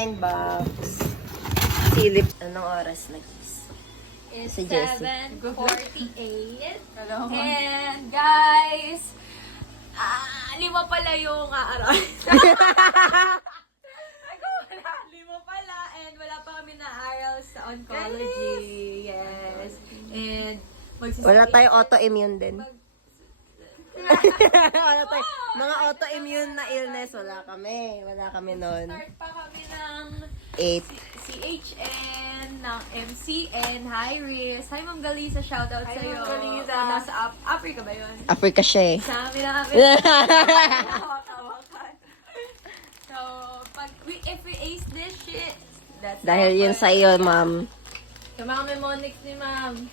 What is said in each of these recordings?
$9. Silip. Anong oras nag-kiss? It's Si Jessie. 7:48. And guys, 5 pala yung aaral. Wala, 5 pala. And wala pa kami na-aral sa oncology. Yes. And Wala tayong autoimmune din. Wala tayo. Mga autoimmune na illness, wala kami. Wala kami nun. Start pa kami ng 8. CHN, ng MCN. Hi, Riz. Hi, Ma'am Galisa. Shoutout sa'yo. Ma'am Galisa. Nasa Africa ba yun? Africa siya eh. Sa amin na kami. Tawakan. So, if we ace this shit, that's Dahil yun sa iyo, ma'am. Sama kami Monix ni Ma'am.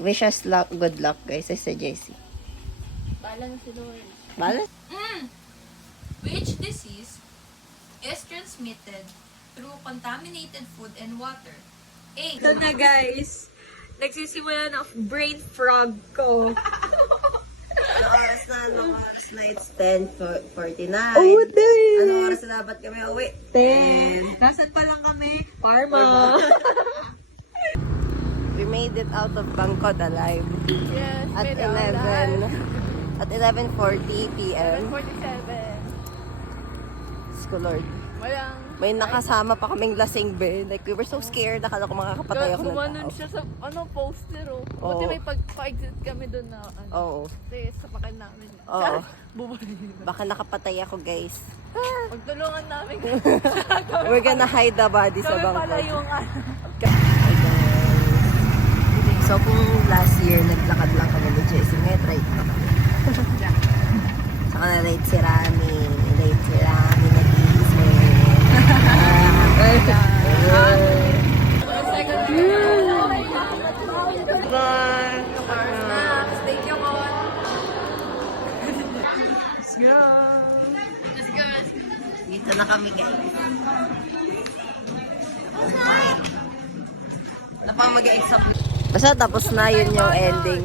Wish us luck, good luck, guys. Sa Jessie. Bala na si Lord. Bala? Which disease is transmitted through contaminated food and water? A. Ito na guys. Nagsisimula na brain frog ko. Anong oras na? It's 10:49. Oh, day! Anong oras na dapat kami uwi? 10. Nasaan pa lang kami? Parma. We made it out of Bangkok alive. Yes, At 11:40 p.m. 47. School Lord. Walang... May nakasama pa kaming lasing be. Like, we were so scared. Akala ko makakapatay ako ng Gumanon tao. siya sa poster oh. Oo. Buti may pag-exit kami doon na Oo. Kasi sapakan namin. Oo. Bumalik. Baka nakapatay ako, guys. Pagtulungan namin. We're gonna hide the body sa Kami pala Bangkok. yung So, kung last year, naglakad lang kami ni Jessie, ngayon try ko. Saka na-late si Rami. Late si Rami, nag-iisip. Bye! Thank you, Mon. Let's go! Dito na kami, guys. Wala pang mag-exam. Basta tapos na yun yung ending.